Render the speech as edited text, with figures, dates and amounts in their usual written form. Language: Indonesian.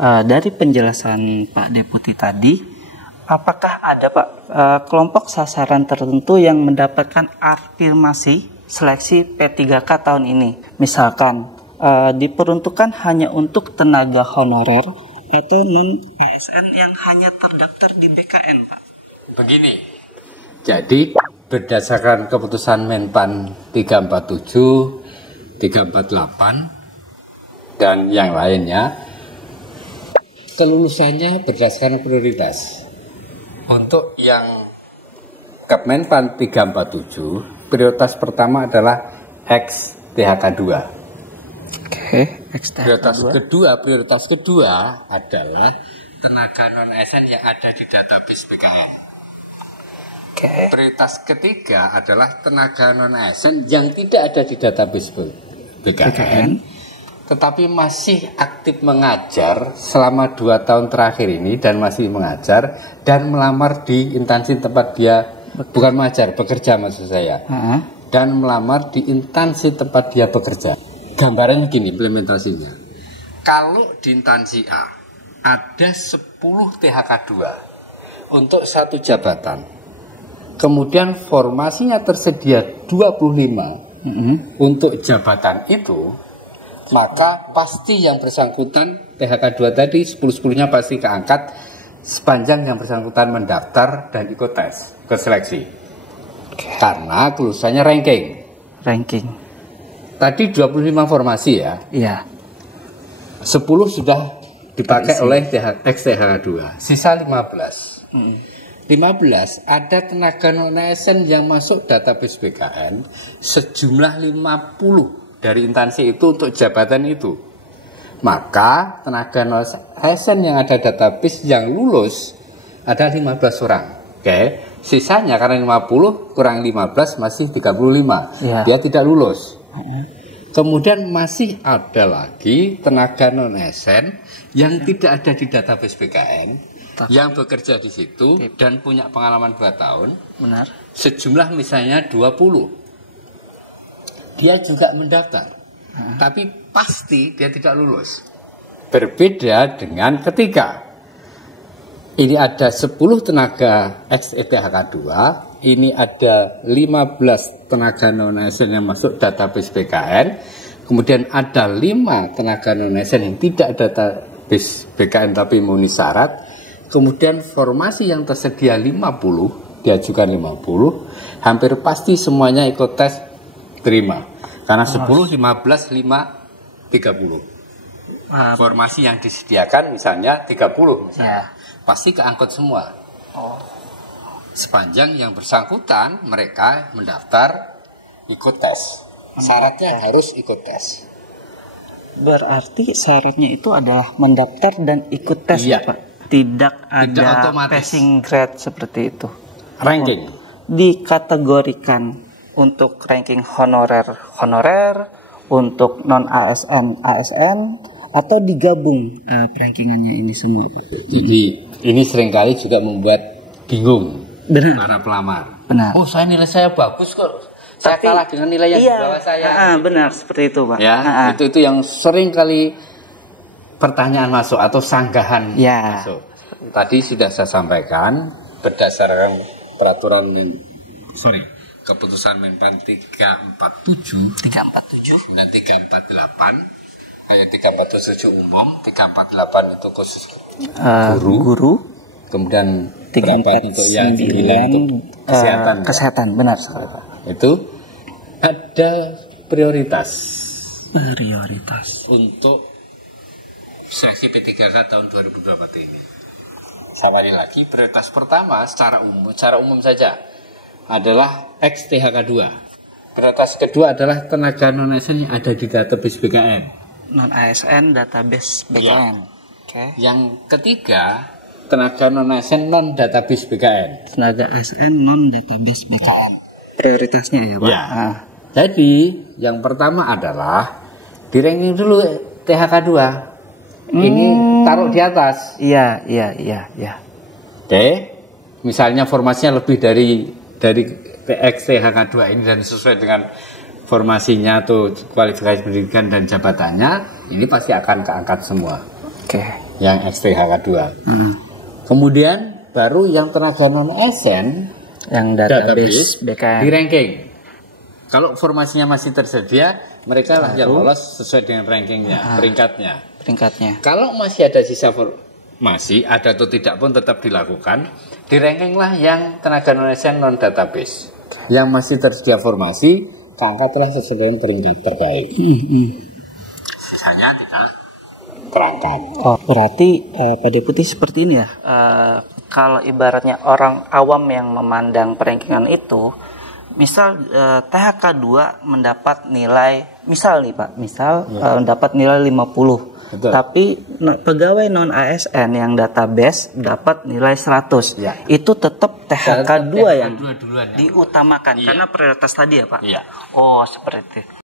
Dari penjelasan Pak Deputi tadi, apakah ada Pak kelompok sasaran tertentu yang mendapatkan afirmasi seleksi P3K tahun ini? Misalkan diperuntukkan hanya untuk tenaga honorer atau non-ASN yang hanya terdaftar di BKN, Pak? Begini, jadi berdasarkan keputusan Menpan 347, 348, dan yang lainnya, kelulusannya berdasarkan prioritas. Untuk yang Kemenpan 347, prioritas pertama adalah X-THK2. Oke, Prioritas kedua adalah tenaga non-ASN yang ada di database BKN. Prioritas ketiga adalah tenaga non-ASN yang tidak ada di database BKN, tetapi masih aktif mengajar selama 2 tahun terakhir ini dan masih mengajar dan melamar di instansi tempat dia bukan mengajar, bekerja maksud saya, dan melamar di instansi tempat dia bekerja. Gambarannya gini implementasinya. Kalau di instansi A ada 10 THK2 untuk satu jabatan, kemudian formasinya tersedia 25 untuk jabatan itu, maka pasti yang bersangkutan THK2 tadi 10-10-nya pasti keangkat sepanjang yang bersangkutan mendaftar dan ikut tes, ikut seleksi. Karena kelulusannya ranking. Tadi 25 formasi ya. Iya. 10 sudah dipakai oleh X-THK2. Sisa 15. 15 ada tenaga non-ASN yang masuk database BKN sejumlah 50 dari instansi itu untuk jabatan itu. Maka tenaga non-ASN yang ada database yang lulus ada 15 orang. Oke, sisanya karena 50 kurang 15 masih 35. Ya. Dia tidak lulus. Kemudian masih ada lagi tenaga non-ASN yang tidak ada di database BKN yang bekerja di situ dan punya pengalaman 2 tahun. Benar. Sejumlah misalnya 20. Dia juga mendaftar, tapi pasti dia tidak lulus. Berbeda dengan ketika ini ada 10 tenaga X-THK2, ini ada 15 tenaga non-ASN yang masuk database BKN, kemudian ada 5 tenaga non-ASN yang tidak database BKN tapi memenuhi syarat, kemudian formasi yang tersedia 50, diajukan 50, hampir pasti semuanya ikut tes terima. Karena 10, 15, 5, 30. Formasi yang disediakan misalnya 30 misalnya. Pasti keangkut semua. Sepanjang yang bersangkutan mereka mendaftar ikut tes. Syaratnya harus ikut tes. Berarti syaratnya itu adalah mendaftar dan ikut tes ya Pak? Tidak ada passing grade seperti itu. Ranking. Dikategorikan untuk ranking honorer, untuk non ASN, atau digabung rankingannya ini semua Pak. Jadi ini seringkali juga membuat bingung para pelamar. Benar. Oh, nilai saya bagus kok. Saya kalah dengan nilai yang di bawah saya. Benar seperti itu Pak. Ya, itu yang seringkali pertanyaan masuk atau sanggahan masuk. Tadi sudah saya sampaikan berdasarkan keputusan Menpan 347 dan 348, ayat 347 umum, 348 itu khusus guru, kemudian 349 untuk yang untuk kesehatan. Benar sekali Pak. Itu ada prioritas untuk seleksi P3K tahun 2024 ini. Sama lagi, prioritas pertama secara umum saja adalah X-THK2. Prioritas kedua adalah tenaga non-ASN yang ada di database BKN. Non-ASN database BKN. Yang ketiga, tenaga non-ASN non-database BKN. Tenaga ASN non-database BKN. Prioritasnya ya Pak? Jadi, yang pertama adalah di ranking dulu THK2. Ini taruh di atas. Iya. Oke. Misalnya formasinya lebih dari XTHK2 ini dan sesuai dengan formasinya atau kualifikasi pendidikan dan jabatannya, ini pasti akan keangkat semua. Oke. Yang XTHK2. Kemudian baru yang tenaga non ASN Yang database BKN di ranking. Kalau formasinya masih tersedia, mereka lah yang lolos sesuai dengan rankingnya, peringkatnya. Kalau masih ada sisa formasi, ada atau tidak pun tetap dilakukan. Di ranking lah yang tenaga non ASN non database. Yang masih tersedia formasi, keangkatlah sesuai dengan peringkat terkait. Sisanya tidak terangkat. Oh, berarti Pak Deputi seperti ini ya. Kalau ibaratnya orang awam yang memandang perankingan itu, misal THK2 mendapat nilai, misal nih Pak, mendapat nilai 50. Betul. Tapi pegawai non ASN yang database dapat nilai 100. Ya. Itu tetap THK2 yang duluan, diutamakan karena prioritas tadi ya Pak. Iya. Oh, seperti itu.